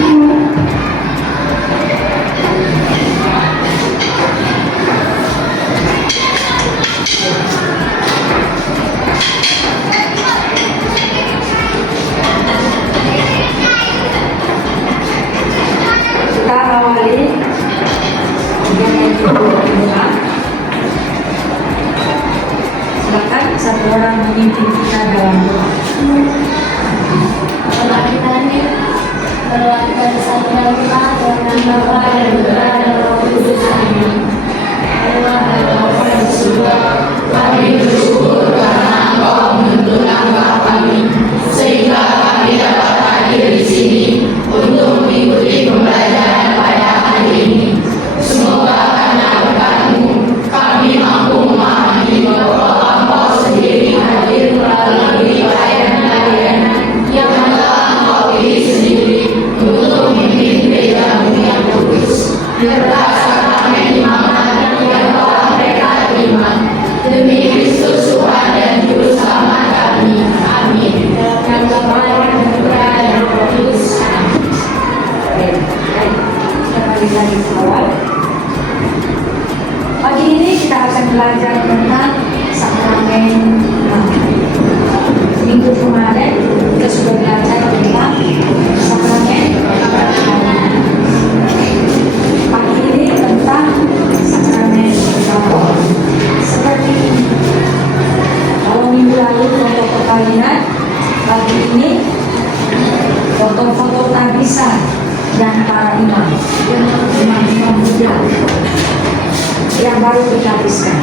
Kita awali dengan doa. Silakan satu orang memimpin kita dalam doa. Doa kita ini berdoa kita bersama kita dengan Bapa dan Putra dan Roh Kudus. Amin. Bapa di surga, kami bersyukur karena Engkau menuntun langkah kami sehingga kami dapat hadir di sini untuk mengikuti pembelajaran pada hari ini. Semoga karena berkat-Mu kami mampu memahami bahwa Engkau sendiri hadir melalui pelayanan-pelayanan yang telah Engkau pilih sendiri untuk memimpin gereja-Mu yang kudus. Berkat sakramen imamat yang telah mereka terima demi Kristus Tuhan dan Juru Selamat kami. Amin. Dalam nama Bapa dan Putra dan Roh Kudus. Baik, kita balik lagi ke awal. Pagi ini kita akan belajar tentang sakramen imamat. Minggu kemarin kita sudah belajar tentang sakramen imamat. Pagi ini tentang sakramen imamat. Seperti ini. Kalau minggu lalu foto perkawinan, pagi ini foto-foto tabisan dan para imam muda yang baru dihabiskan.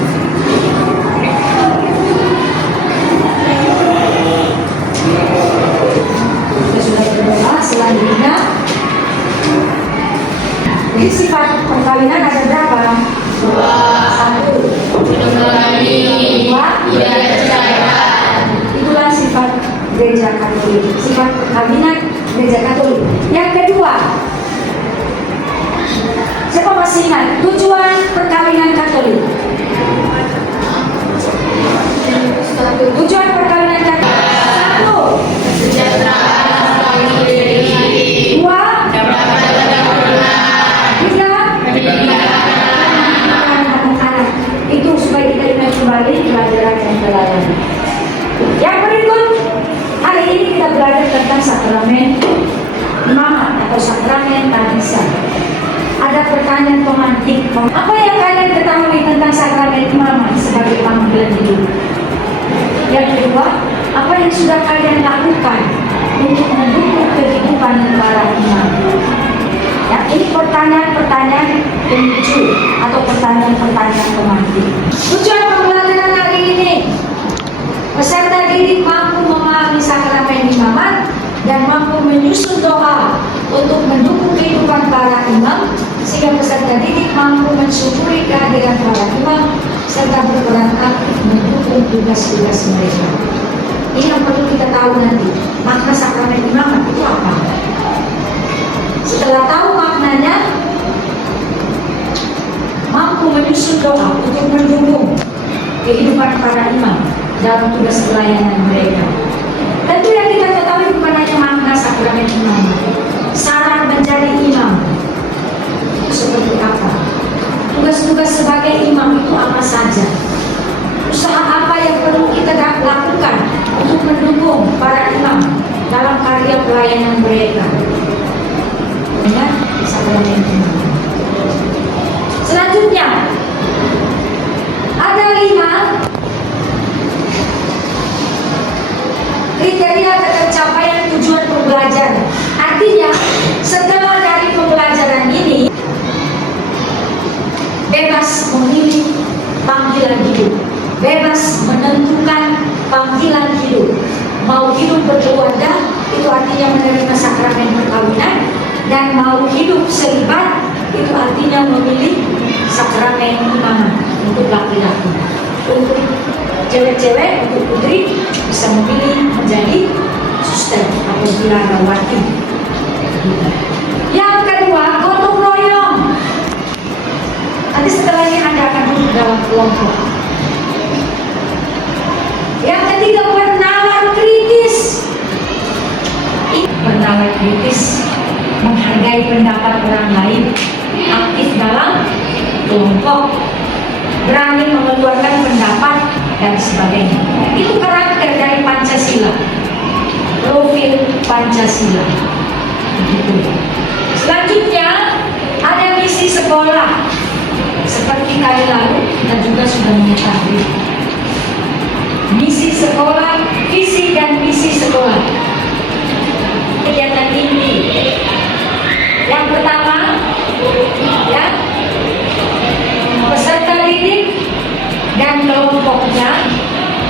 Kita sudah berdoa. Selanjutnya, jadi sifat perkawinan ada berapa? Satu. Dua. Itulah sifat gereja Katolik. Sifat perkawinan gereja Katolik. Yang kedua, siapa masih ingat tujuan perkawinan Katolik? Tujuan perkawinan Katolik. Satu. Dua. Tiga. Anak-anak. Itu supaya kita ingat kembali pelajaran yang telah. Yang berikut, hari ini kita belajar tentang sakramen imamat atau sakramen tabisan. Ada pertanyaan pemantik. Apa yang kalian ketahui tentang sakramen imamat sebagai panggilan hidup? Yang kedua, apa yang sudah kalian lakukan untuk mendukung kehidupan para imam? Ya, ini pertanyaan-pertanyaan penunjuk atau pertanyaan-pertanyaan pemantik. Tujuan pembelajaran hari ini, peserta didik mampu memahami sakramen imamat dan mampu menyusun doa untuk mendukung kehidupan para imam, sehingga peserta didik mampu mensyukuri kehadiran para imam serta berperan aktif mendukung tugas-tugas mereka. Ini yang perlu kita tahu nanti, makna sakramen imamat itu apa. Setelah tahu maknanya, mampu menyusun doa untuk mendukung kehidupan para imam dalam tugas pelayanan mereka. Tentu yang kita ketahui bukan hanya makna sakramen imamat, syarat menjadi imam itu seperti apa, tugas-tugas sebagai imam itu apa saja, usaha apa yang perlu kita lakukan untuk mendukung para imam dalam karya pelayanan mereka dengan sakramen imamat. Selanjutnya ada 5 kriteria tercapaian tujuan pembelajaran. Artinya, setelah dari pembelajaran ini, bebas memilih panggilan hidup, bebas menentukan panggilan hidup. Mau hidup berkeluarga, itu artinya menerima sakramen perkawinan, dan mau hidup selibat, itu artinya memilih sakramen imamat untuk laki-laki. Untuk cewek-cewek, untuk putri bisa memilih menjadi suster atau biarawati. Yang kedua, gotong royong. Nanti setelah ini Anda akan duduk dalam kelompok. Yang ketiga, bernalar kritis. Bernalar kritis menghargai orang lain, aktif dalam kelompok, berani mengeluarkan pendapat dan sebagainya. Itu karakter dari Pancasila, profil Pancasila. Begitu. Selanjutnya ada misi sekolah. Seperti kali lalu kita juga sudah mengetahui misi sekolah, visi dan misi sekolah. Kegiatan inti yang pertama, ya, peserta didik dan kelompoknya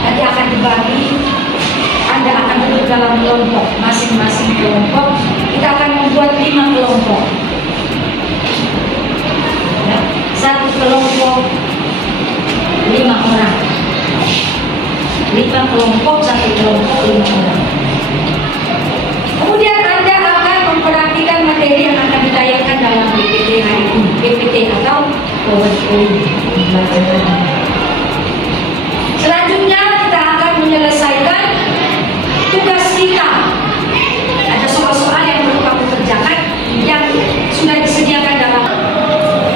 nanti akan dibagi. Anda akan duduk dalam kelompok, masing-masing kelompok kita akan membuat 5 kelompok, ya, satu kelompok 5 orang, 5 kelompok, satu kelompok 5 orang. Kemudian Anda akan memperhatikan materi yang akan ditayangkan dalam PPT hari ini, PPT atau PowerPoint pembelajaran. Selanjutnya kita akan menyelesaikan tugas kita. Ada soal-soal yang perlu kamu kerjakan yang sudah disediakan dalam.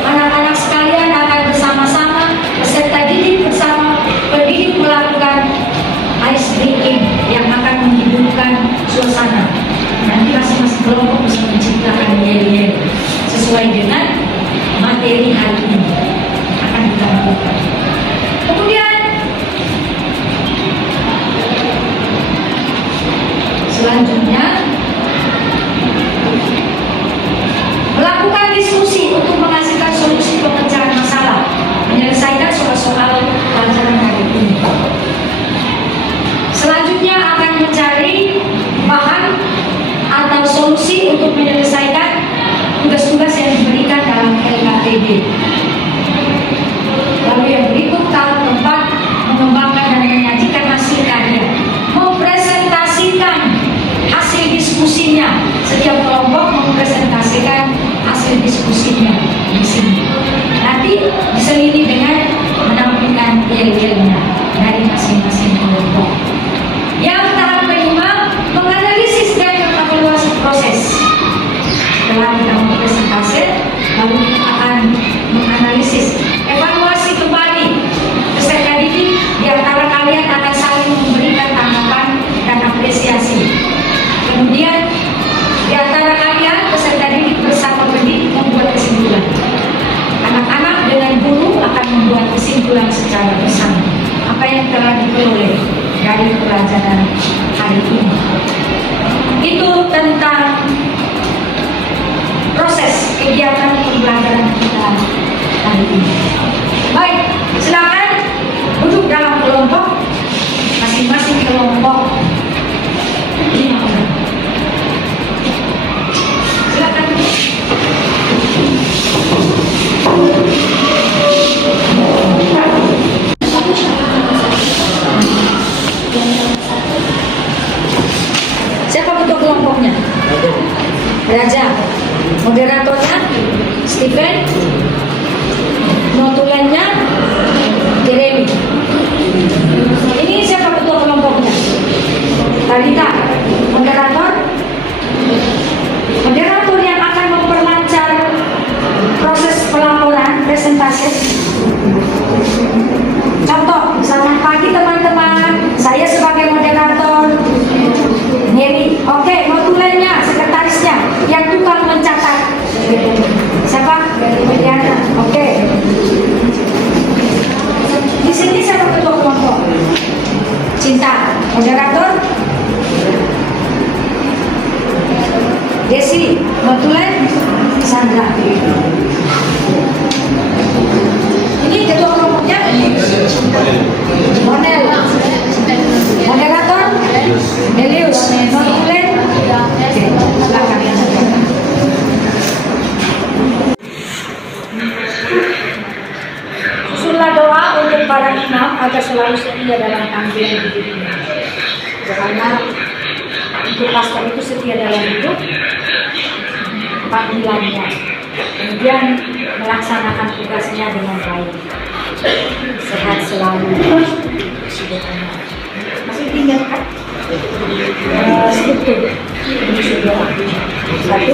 Anak-anak sekalian akan bersama-sama, peserta didik bersama pendidik melakukan ice breaking yang akan menghidupkan suasana. Nanti masing-masing kelompok bisa menciptakan yel-yel sesuai dengan materi hari ini akan kita lakukan. Kemudian selanjutnya melakukan diskusi untuk menghasilkan solusi pemecahan masalah, menyelesaikan soal-soal pelajaran hari ini. Selanjutnya akan mencari bahan atau solusi untuk menyelesaikan tugas-tugas yang diberikan dalam LKPD. Lalu yang berikut, tahap keempat, mengembangkan dan menyajikan hasil karya, mempresentasikan hasil diskusinya. Setiap kelompok mempresentasikan hasil diskusinya di sini. Nanti diselingi dengan menampilkan yel-yelnya dari masing-masing kelompok. Yang tahap kelima, menganalisis dan mengevaluasi proses. Setelah kita mempresentasi, lalu kita akan menganalisis, evaluasi kembali peserta didik. Di antara kalian akan saling memberikan tanggapan dan apresiasi. Kemudian di antara kalian peserta didik bersama pendidik membuat kesimpulan. Anak-anak dengan guru akan membuat kesimpulan secara bersama apa yang telah diperoleh dari pelajaran hari ini. Itu tentang proses kegiatan pembelajaran kita hari ini. Baik, silakan duduk dalam kelompok, masing-masing kelompok 5 orang. Silakan duduk. Siapa ketua kelompoknya? Raja. Moderatornya Stephen. Notulennya Jeremy. Ini siapa ketua kelompoknya? Talita. Moderator. Moderator yang akan memperlancar proses pelaporan presentasi. Contoh, selamat pagi teman-teman. Saya sebagai moderator Mary. Oke, notulennya, sekretarisnya yang tukang mencatat. Siapa? Mediana. Oke. Di sini siapa ketua kelompok? Cinta. Moderator Desi. Notulen Sandra. Ini ketua kelompoknya Monel. Moderator Melius. Notulen silakan. Susunlah doa untuk para imam agar selalu setia dalam panggilan hidupnya. Karena untuk pastor itu setia dalam hidup panggilannya, kemudian melaksanakan tugasnya dengan baik. Sehat selalu. Masih ingat kan? Struktur. Satu,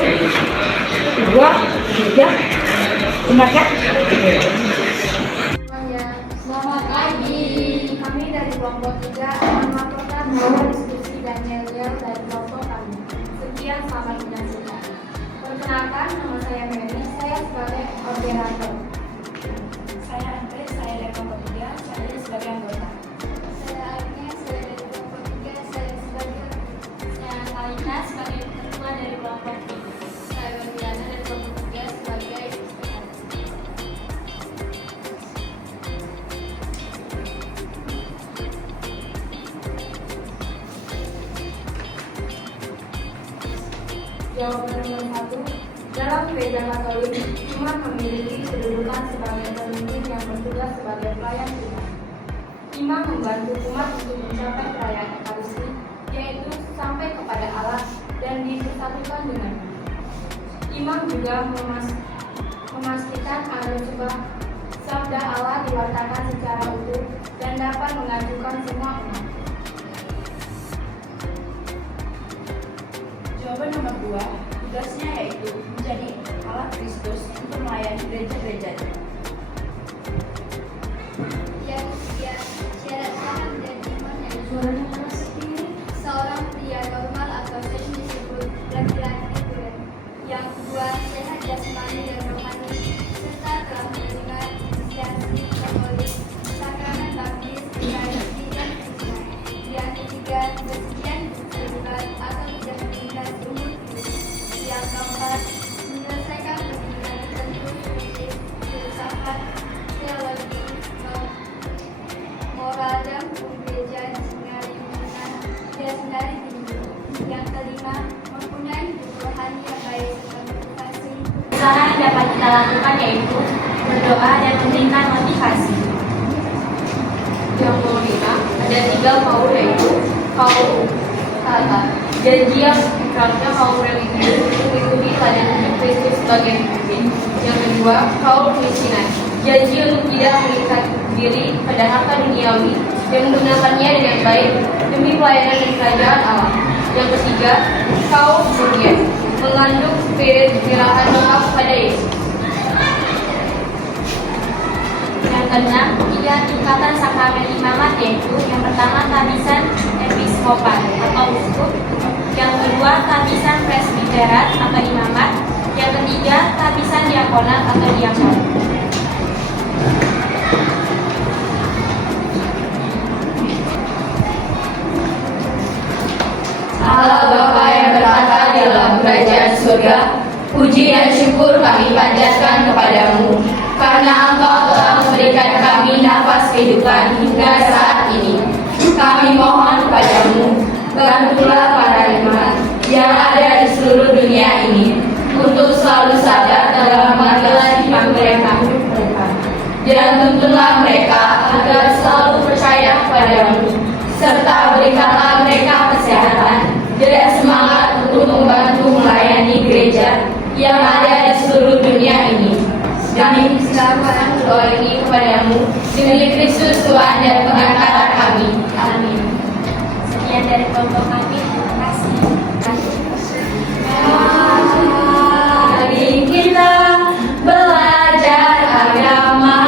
dua, Ya, ingat ya? Selamat pagi. Kami dari kelompok 3 akan melaporkan hasil diskusi dan yel-yel dari kelompok kami. Sekian, selamat menyaksikan. Perkenalkan, nama saya Mary, saya sebagai moderator. Saya Andre, saya dari kelompok 3, saya sebagai anggota. Saya Agnes, saya dari kelompok 3, saya sebagai Alina sebagai ketua dari kelompok 3. Saya Berliana dari kelompok 3 sebagai Jawaban nomor 1. Dalam gereja Katolik, imam memiliki kedudukan sebagai pemimpin yang bertugas sebagai pelayan Tuhan. Imam membantu umat untuk mencapai perayaan Ekaristi, yaitu sampai kepada Allah dan dipersatukan dengannya. Imam juga memastikan agar sebuah sabda Allah diwartakan secara utuh dan dapat mengajukan semua umat. Jawaban nomor 2, tugasnya yaitu menjadi alat Kristus untuk melayani gereja-gerejanya. Yang ketiga, syarat-syarat dan iman yang seorang pria normal atau sering disebut laki-laki tulen. Yang kedua, sehat jasmani dan rohani serta telah menerima inisiasi Katolik, sakramen baptis, Ekaristi dan Krisma. Yang ketiga, bersedia terlibat atau tidak meninggal umur hidup. Yang keempat, menyelesaikan pendidikan tertentu seperti filsafat, teologi, moral dan hukum gereja di sendiri lingkungan dia sendiri tinggi. Yang kelima, mempunyai hidup rohani yang baik serta motivasi. Usaha yang dapat kita lakukan yaitu berdoa dan memberikan motivasi. Yang kelima, ada 3 kaum yaitu kaum tata, janji yang ikrarnya kaum religius untuk mengikuti teladan hidup Kristus sebagai pemimpin. Yang kedua, kaum kemiskinan, janji untuk tidak mengikat diri pada harta duniawi dan menggunakannya dengan baik demi pelayanan di kerajaan Allah. Yang ketiga, kaum murnian, mengandung spirit penyerahan lengkap kepada Yesus. Yang keenam, 3 tingkatan sakramen imamat yaitu yang pertama tabisan episkopat atau uskup, yang kedua tabisan presbiterat atau imamat, yang ketiga tabisan diakonat atau diakon. Allah Bapa yang bertata di dalam kerajaan surga, puji dan syukur kami panjatkan kepadamu, karena Engkau telah memberikan kami nafas kehidupan hingga saat ini. Kami mohon kepadamu, bantulah para iman yang ada di seluruh dunia ini, untuk selalu sadar dalam menjalani mereka, dan tuntunlah mereka agar selalu percaya kepadamu, serta berikanlah mereka kesehatan dan semangat untuk membantu melayani gereja yang ada di seluruh dunia ini. Kami silakan doa ini kepadamu demi Kristus Tuhan dan pengangkatan kami. Amin. Sekian dari kelompok kami. Terima kasih. Mari kita belajar agama,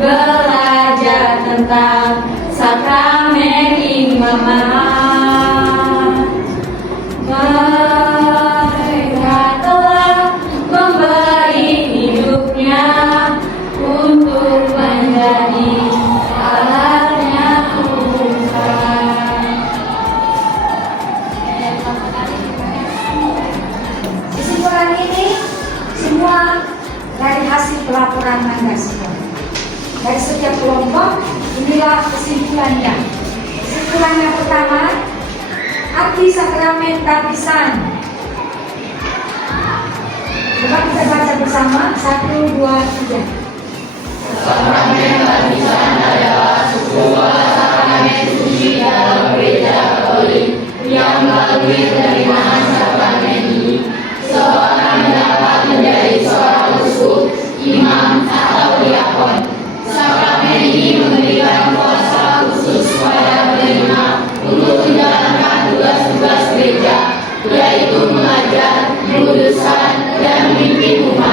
belajar tentang sakramen imamat. Mereka telah memberi hidupnya untuk menjadi alatnya Tuhan. Kesimpulan ini semua dari hasil pelaporan Anda semua. Dari setiap kelompok, inilah kesimpulannya. Kesimpulan yang pertama, arti sakramen tabisan. Coba kita baca bersama, 1, 2, 3. Sakramen tabisan adalah sebuah sakramen suci dalam gereja Katolik yang melalui penerimaan sakramen ini seorang dapat menjadi seorang uskup, imam, atau diakon. Sakramen ini memberikan kuasa khusus kepada penerima untuk menjalankan tugas-tugas gereja, yaitu mengajar, menguduskan, dan memimpin umat.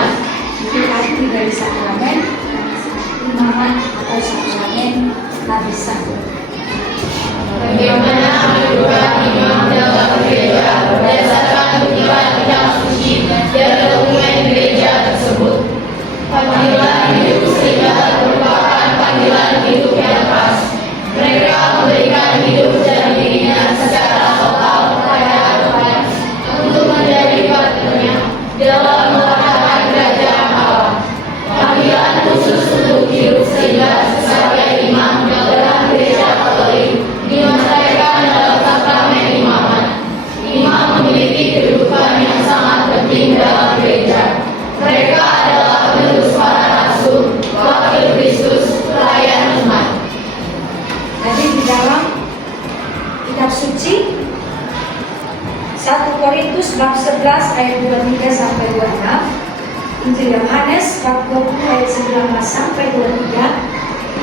sampai 26, Injil Yohanes bab 20 ayat 19 sampai 23.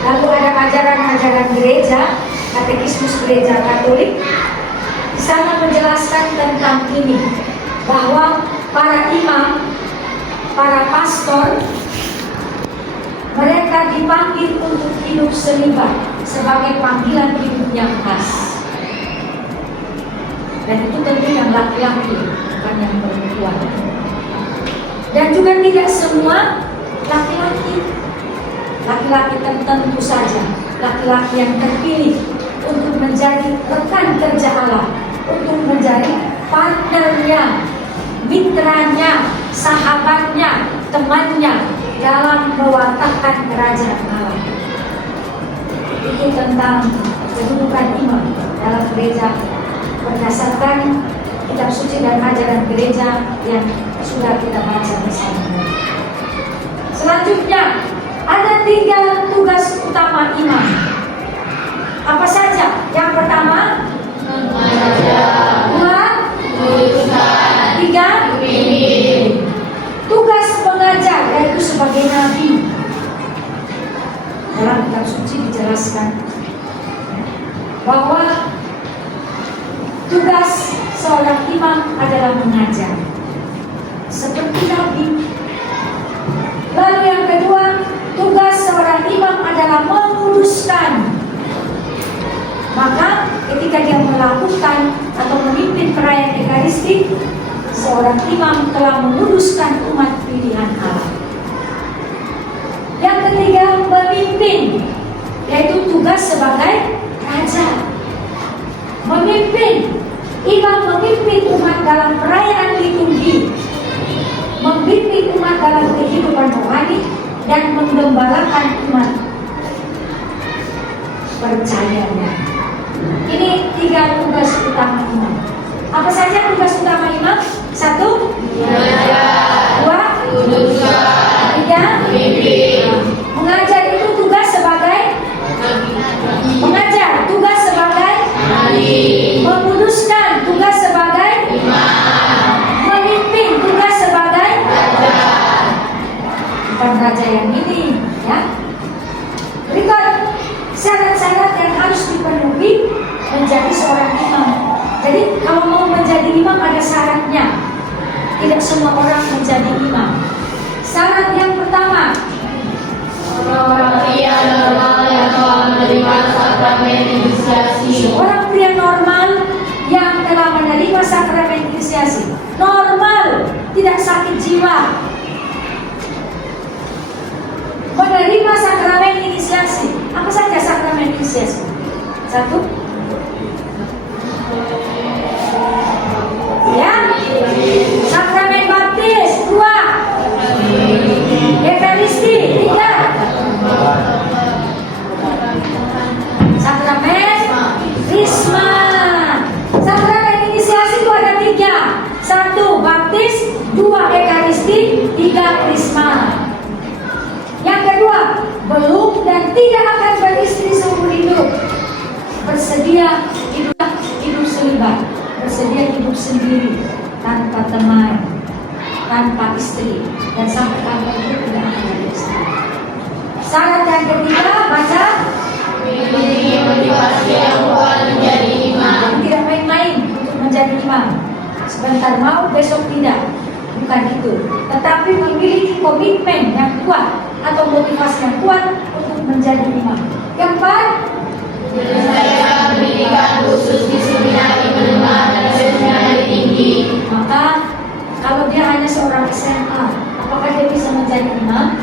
Lalu ada ajaran-ajaran gereja, katekismus gereja Katolik. Di sana menjelaskan tentang ini, bahwa para imam, para pastor, mereka dipanggil untuk hidup selibat sebagai panggilan hidup yang khas. Dan itu tentu yang laki-laki, bukan yang perempuan. Dan juga tidak semua laki-laki. Laki-laki tertentu saja, laki-laki yang terpilih untuk menjadi rekan kerja Allah, untuk menjadi partnernya, mitranya, sahabatnya, temannya dalam mewartakan kerajaan Allah. Itu tentang kedudukan imam dalam gereja berdasarkan kitab suci dan ajaran gereja yang sudah kita baca bersama. Selanjutnya, ada 3 tugas utama imam. Apa saja? Yang pertama, mengajar. 2, 3, memimpin. Tugas mengajar, yaitu sebagai nabi. Dalam kitab suci dijelaskan bahwa tugas seorang imam adalah mengajar, seperti nabi. Lalu yang kedua, tugas seorang imam adalah menguduskan. Maka ketika dia melakukan atau memimpin perayaan Ekaristi, seorang imam telah menguduskan umat pilihan Allah. Yang ketiga, memimpin, yaitu tugas sebagai raja. Memimpin, imam memimpin umat dalam perayaan liturgi, memimpin umat dalam kehidupan rohani, dan menggembalakan umat percayanya. Ini 3 tugas utama imam. Apa saja tugas utama imam? 1, 2, 3, mengajar. Itu tugas sebagai mengajar, tugas sebagai menguduskan, tugas sebagai memimpin, tugas sebagai bukan raja yang ini, ya. Berikut syarat-syarat yang harus dipenuhi menjadi seorang imam. Jadi kalau mau menjadi imam ada syaratnya. Tidak semua orang menjadi imam. Syarat yang pertama, Orang pria normal yang telah menerima sakramen inisiasi. orang pria normal yang telah menerima sakramen inisiasi. Normal, tidak sakit jiwa. Menerima sakramen inisiasi. Apa saja sakramen inisiasi? 1, ya, sakramen baptis. 2, Ekaristi. 3, sakramen Krisma. Sakramen inisiasi itu ada 3. 1, baptis. 2, Ekaristi. 3, Krisma. Yang kedua, belum dan tidak akan beristri seumur hidup. Bersedia hidup selibat, bersedia hidup sendiri, tanpa teman, tanpa istri, dan sampai kapanpun tidak akan ada istri. Syarat yang ketiga, baca, Memiliki motivasi yang kuat menjadi imam. tidak main-main untuk menjadi imam. Sebentar mau, besok tidak. Bukan itu. Tetapi memiliki komitmen yang kuat atau motivasi yang kuat untuk menjadi imam. Yang keempat, Menyelesaikan pendidikan khusus di seminari menengah dan seminari tinggi. maka kalau dia hanya seorang SMA, apakah dia bisa menjadi imam?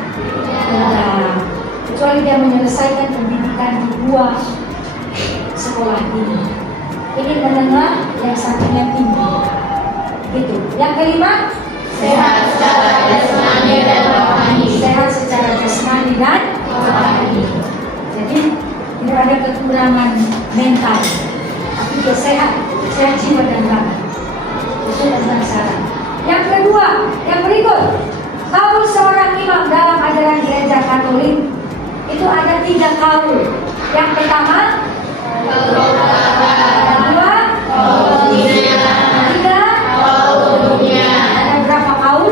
Tidak. Kecuali dia menyelesaikan pendidikan di 2 sekolah ini. Ini menengah, yang satunya tinggi. Gitu. Yang kelima, Sehat secara jasmani dan rohani. sehat secara jasmani dan rohani. Jadi tidak ada kekurangan mental, tapi dia sehat jiwa dan raga. Itu tentang syarat. Yang kedua, yang berikut, kaul seorang imam dalam ajaran gereja Katolik itu ada 3 kaul. Yang pertama, kedua, 3, ada berapa kaul?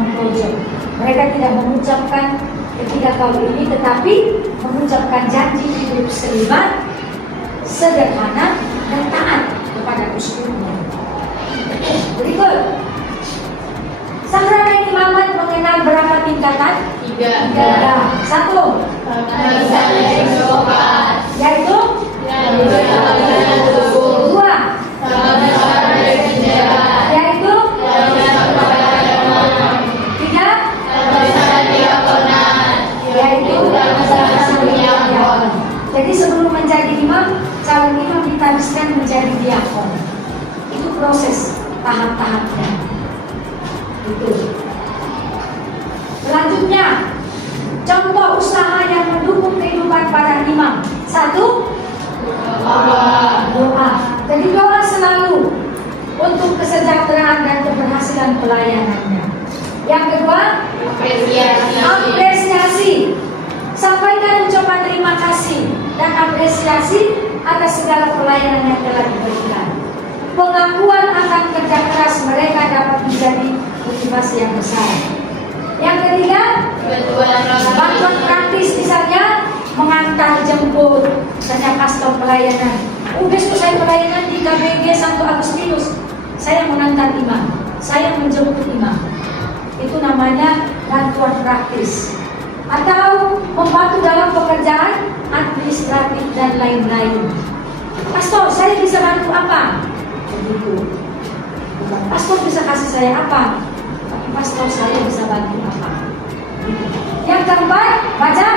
mempojok. Mereka tidak mengucapkan ketika kau ini, tetapi mengucapkan janji hidup selibat, sederhana, dan taat kepada uskupunya. Berikut, sakramen imamat mengenal berapa tingkatan? 3. Satu, Tabisan episkopat. yaitu Tabisan tubuh. dua, Tabisan presbiterat. yaitu Tabisan keagamaan. tiga, Tabisan diakonat. yaitu Tabisan diakon. Jadi sebelum menjadi imam, calon imam ditabiskan menjadi diakon. Itu proses tahap-tahapnya. Itu. Selanjutnya, contoh usaha yang mendukung kehidupan para imam. Satu, doa. Jadi doa selalu untuk kesejahteraan dan keberhasilan pelayanannya. Yang kedua, apresiasi. Sampaikan ucapan terima kasih dan apresiasi atas segala pelayanan yang telah diberikan. Pengakuan akan kerja keras mereka dapat menjadi motivasi yang besar. Yang ketiga, bantuan praktis, misalnya mengantar jemput, misalnya pastor pelayanan. Besok saya pelayanan di KBG Santo Agustinus, saya mengantar imam, saya menjemput imam. Itu namanya bantuan praktis. Atau membantu dalam pekerjaan administratif dan lain-lain. Pastor, saya bisa bantu apa? Begitu. Pastor bisa kasih saya apa? Tapi pastor saya bisa bantu apa? Yang keempat, baca.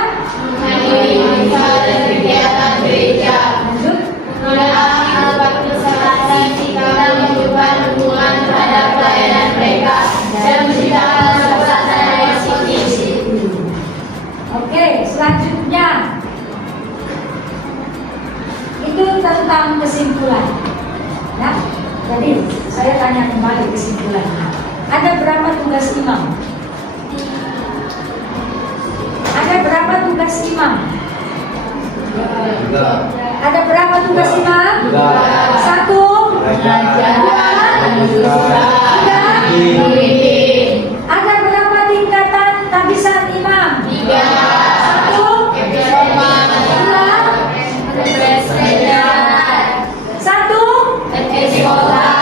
Menghadiri misa dan kegiatan gereja. Lanjut. Mengenal kesehatan dalam menunjukkan dukungan terhadap pelayanan mereka dan menciptakan suasana yang positif. Oke, selanjutnya itu tentang kesimpulan. Ya, jadi saya tanya kembali kesimpulan. Ada berapa tugas imam? Ada berapa tugas imam? Ada berapa tugas imam? Satu, dua, tiga. Ada berapa tingkatan tabisan imam? 3. Satu, Episkopat. dua, Presbiterat. satu, Episkopat.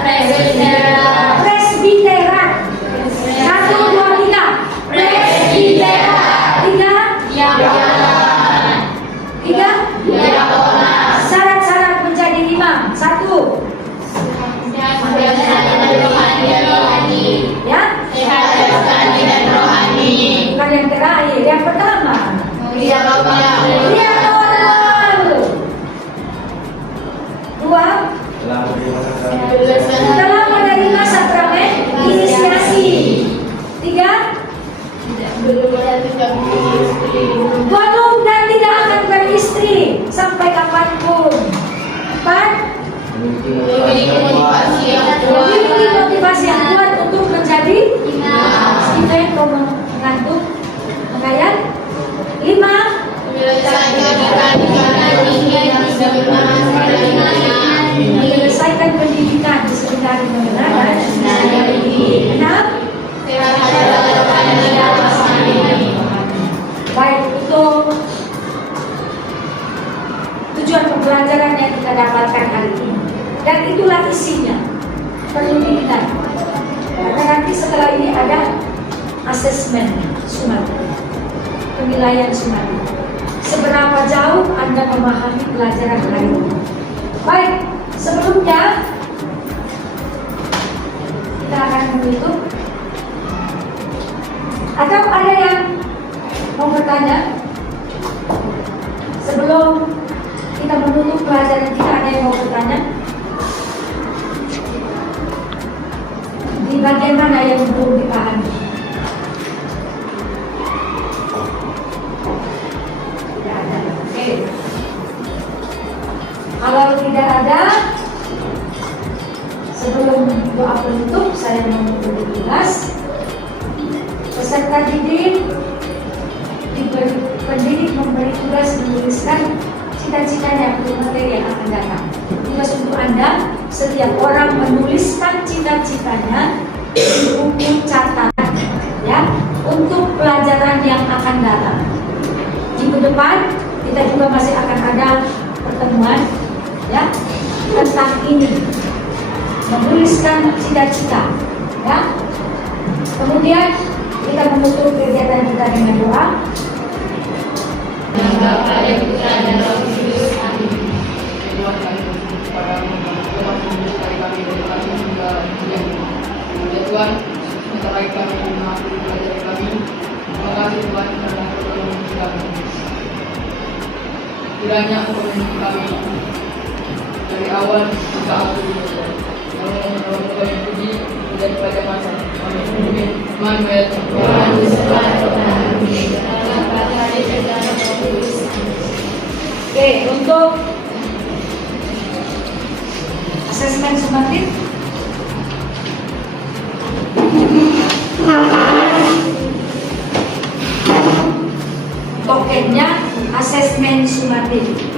Presbiterat. presbiterat. Satu, dua, tiga. Presbiterat. Tiga, Diakonat. tiga. Diakonat. Syarat-syarat menjadi imam. Satu, Sehat rohani dan rohani. ya. Sehat jasmani dan rohani. Bukan yang terakhir, yang pertama. Mulia Bapak. Dia normal. Dua, telah menerima sakramen inisiasi. Tiga, gondong dan tidak akan beristri sampai kapanpun. Empat, Memiliki motivasi yang kuat. memiliki motivasi yang kuat untuk menjadi Imam. Itu yang mengandung pakaian. Lima, Menyelesaikan pendidikan tinggi di sekolah menyelesaikan pendidikan di seminari menengah dan seminari tinggi. Enam, sehat rohani dan rohani. baik untuk tujuan pembelajaran yang kita dapatkan hari ini, dan itulah isinya. Perlu diingat karena nanti setelah ini ada asesmen SUMAD, penilaian SUMAD. Seberapa jauh Anda memahami pelajaran hari ini? Baik, sebelumnya kita akan menutup. Atau ada yang mau bertanya? Sebelum kita menutup pelajaran kita, ada yang mau bertanya? Di bagian mana yang belum dipahami? Tidak ada. Oke. Kalau tidak ada, sebelum doa penutup, saya mau bertugas. Peserta didik pendidik memberi tugas menuliskan cita-citanya untuk materi yang akan datang. Tugas untuk Anda, setiap orang menuliskan cita-citanya buku catatan ya untuk pelajaran yang akan datang. Minggu depan kita juga masih akan ada pertemuan ya tentang ini, menuliskan cita-cita ya. Kemudian kita menutup kegiatan kita dengan doa. Bapa dan Putra dan Roh Kudus. Amin. Tuhan kami bersyukur kepadamu Tuhan menyertai kami dari kami hingga yang ya Tuhan menyertai kami mengampuni pelajaran kami. Terima kasih Tuhan karena Engkau telah memuji kami. Kiranya Engkau memuji kami dari awal hingga akhir Tuhan. Namun Engkau yang puji dan pada masa. Amin. Emmanuel. Tuhan beserta Tuhan. Oke, untuk asesmen sumatif tokennya asesmen sumatif.